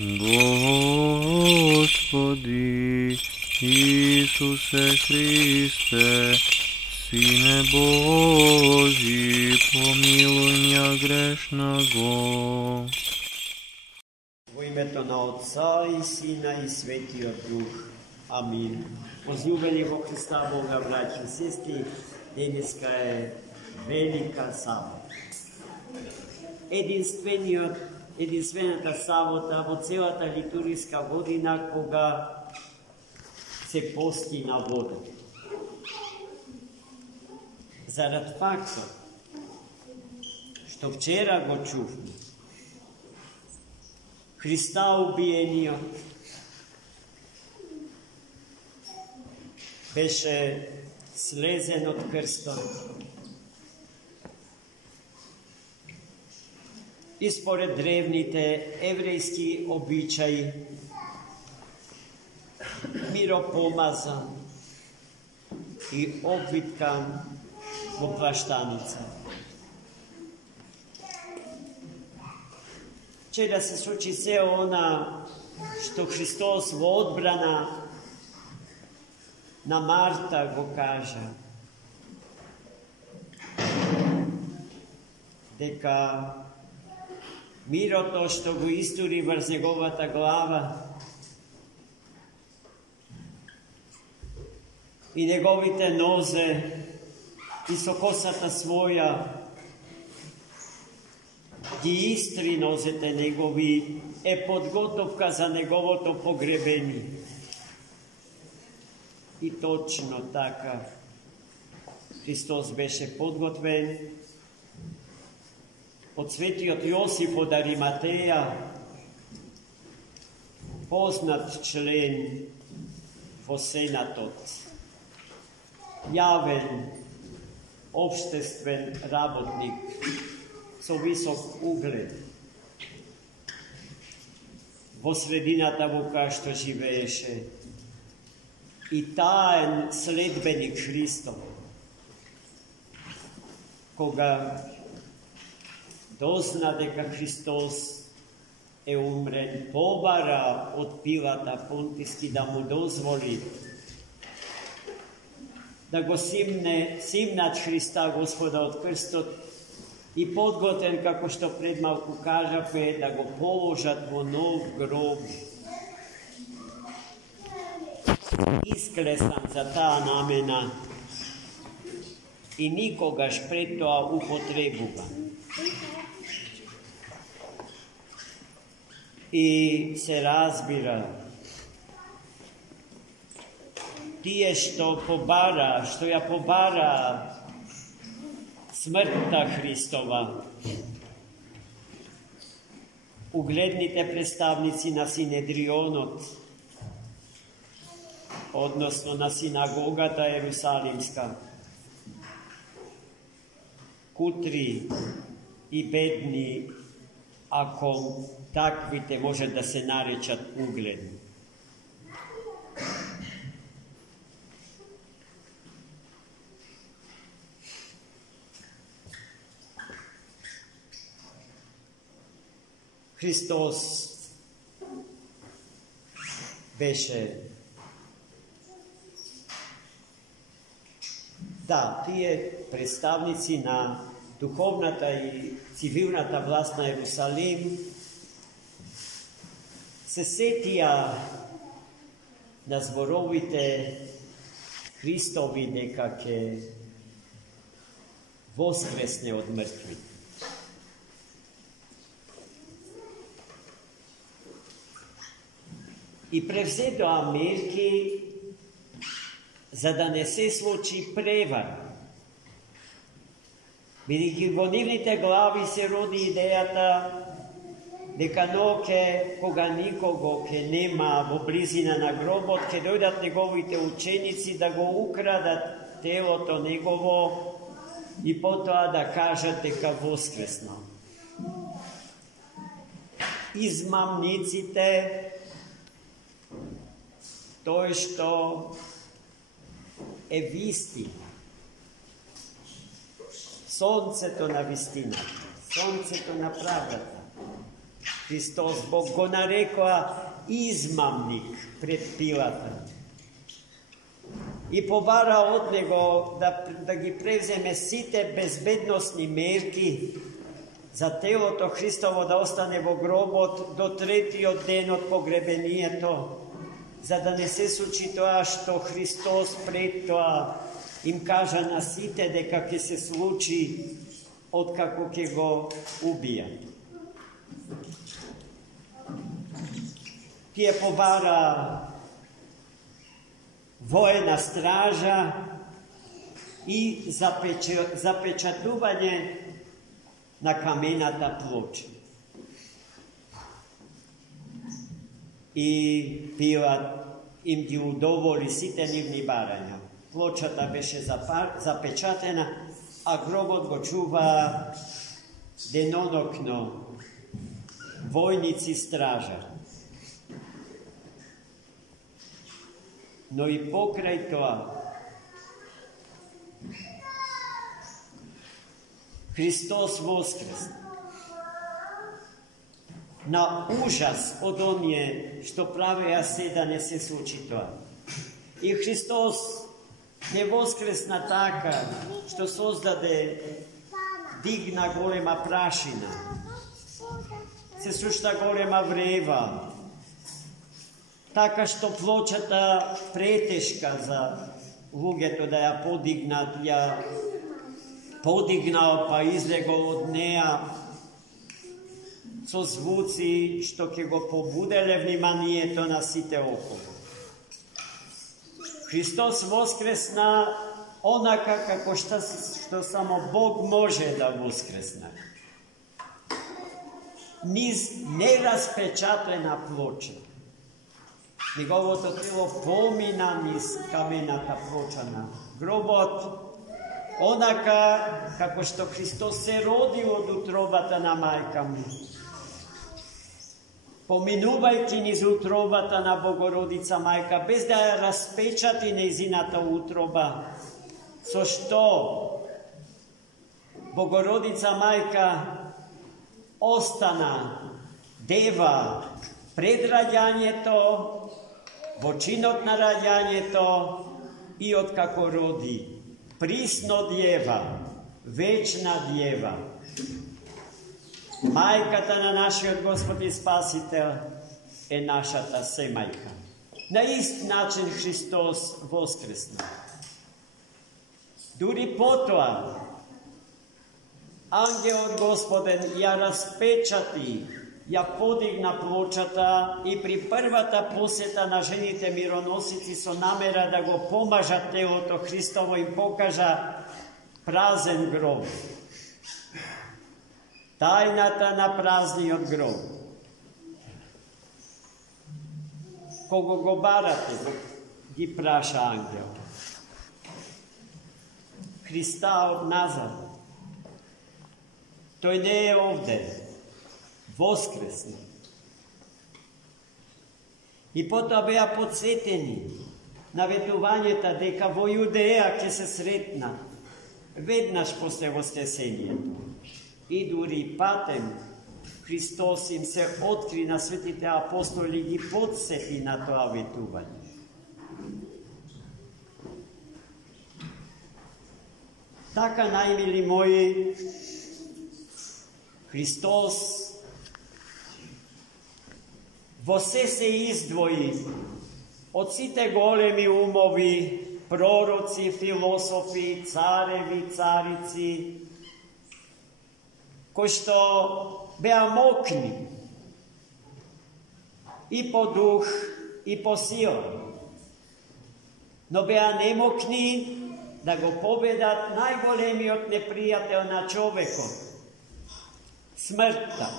Господи Исусе Христе, Сине Божий, помилуй меня грешного. Во името на Отца и Сина и Светия Дух. Амин. Возлюбени во Христа Бога, браќи и сестри, денеска е велика сабота. Единствената сабота во целата литургиска година кога се пости на вода. Зарад фактот што вчера го чувме, Христа убиениот беше слезен од крстот и според древните еврејски обичаи миропомазан и обвиткан во плаштаница. Да се случи се она што Христос во одбрана на Марта го кажа, дека мирото што го истури врз неговата глава и неговите нозе и со косата своја ги истри нозете негови, е подготовка за неговото погребение. И точно така Христос беше подготвен од светиот Јосиф од Ариматеја, познат член во Сенатот, јавен општествен работник со висок углед во средината во која што живееше и таен следбеник Христов. Кога дозна дека Христос е умрен, побара од Пилата Понтиски да му дозволи да го симнат Христа Господа од крстот и подготвен, како што пред малку кажавме, да го положат во нов гроб. Исклесан за таа намена и никогаш пред тоа употребуван. И се разбира, тие што ја побара смртта Христова, угледните представници на Синедрионот, односно на синагогата Ерусалимска, кутри и бедни, ако таквите може да се наречат угледни. Христос беше тие представници на духовната и цивилната власт на Ерусалим се сетија на зборовите Христови дека ќе воскресне од мртвите. И превзедоа мерки за да не се случи превара. Бидејќи во нивните глави се роди идејата дека ноќе, кога никого ќе нема во близина на гробот, ќе дојдат неговите ученици да го украдат телото негово и потоа да кажат дека воскреснал. Измамниците, тој што е вистина, сонцето на вистината, сонцето на правдата, Христос Бог го нарекоа измамник пред Пилата. И побара од него да ги превземе сите безбедносни мерки за телото Христово да остане во гробот до третиот ден од погребението, за да не се случи тоа што Христос пред тоа им кажа на сите дека ќе се случи откако ќе го убијат. Тие побара воена стража и запечатување на камената плоча. И Пилат им ги удоволи сите нивни барања. Плочата беше запечатена, а гробот го чува денонокно војници стража. Но и покрај тоа, Христос воскресна. На ужас од оние што правеа се да не се случи тоа. И Христос не воскресна така што создаде, дигна голема прашина, се сушта голема врева, така што плочата претешка за луѓето да ја подигнат, ја подигнал па излегол од неа со звуци што ќе го побуделе вниманието на сите околу. Христос воскресна онака како што само Бог може да воскресна. Низ нераспечатена плоча. Неговото тело помина низ камената плоча на гробот, онака како што Христос се роди од утробата на мајка му. Поминувајќи низ утробата на Богородица мајка, без да ја распечати нејзината утроба, со што Богородица мајка остана дева пред раѓањето, во чинот на раѓањето и откако роди. Присно дјева, вечна дјева, мајката на нашиот Господ и Спасител е нашата семајка. На ист начин Христос воскресна. Дури потоа, ангелот Господен ја распечати, ја подигна плочата и при првата посета на жените мироносици со намера да го помажат телото Христово им покажа празен гроб. Тајната на празниот гроб. Кого го барате, ги праша ангел. Христа од Назарет. Тој не е овде. Воскресна. И потоа беа подсетени на ветувањата дека во Јудеја ќе се сретна веднаш после воскресението. И дури патем Христос им се откри на светите апостоли, ги подсети на тоа ветување. Така, најмили мои, Христос во се издвои од сите големи умови, пророци, философи, цареви, царици, кои што беа мокни и по дух, и по сила, но беа немокни да го победат најголемиот непријател на човекот, смртта.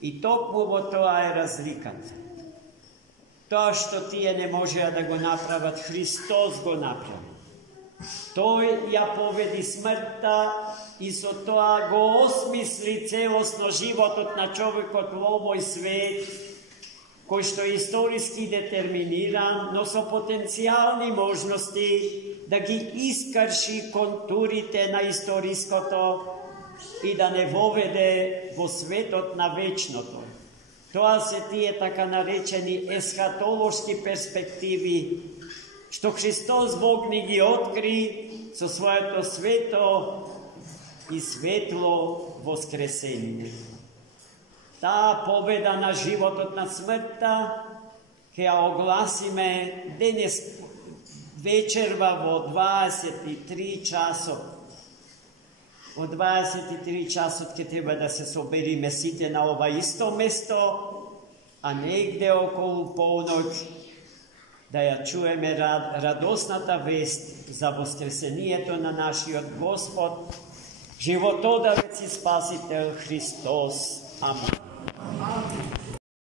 И токму во тоа е разликата. Тоа што тие не можеа да го направат, Христос го направи. Тој ја победи смртта и со тоа го осмисли целосно животот на човекот во овој свет, кој што е историски детерминиран, но со потенцијални можности да ги искрши контурите на историското и да не воведе во светот на вечното. Тоа се тие така наречени есхатолошки перспективи, што Христос Бог ни ги откри со своето свето и светло воскресение. Таа победа на животот на смртта ќе ја огласиме денес вечерва во 23 часот. Во 23 часот ќе треба да се собериме сите на ова исто место, а негде околу полноќ да ја чуеме радосната вест за воскресението на нашиот Господ, животодавец и Спасител Христос. Амин.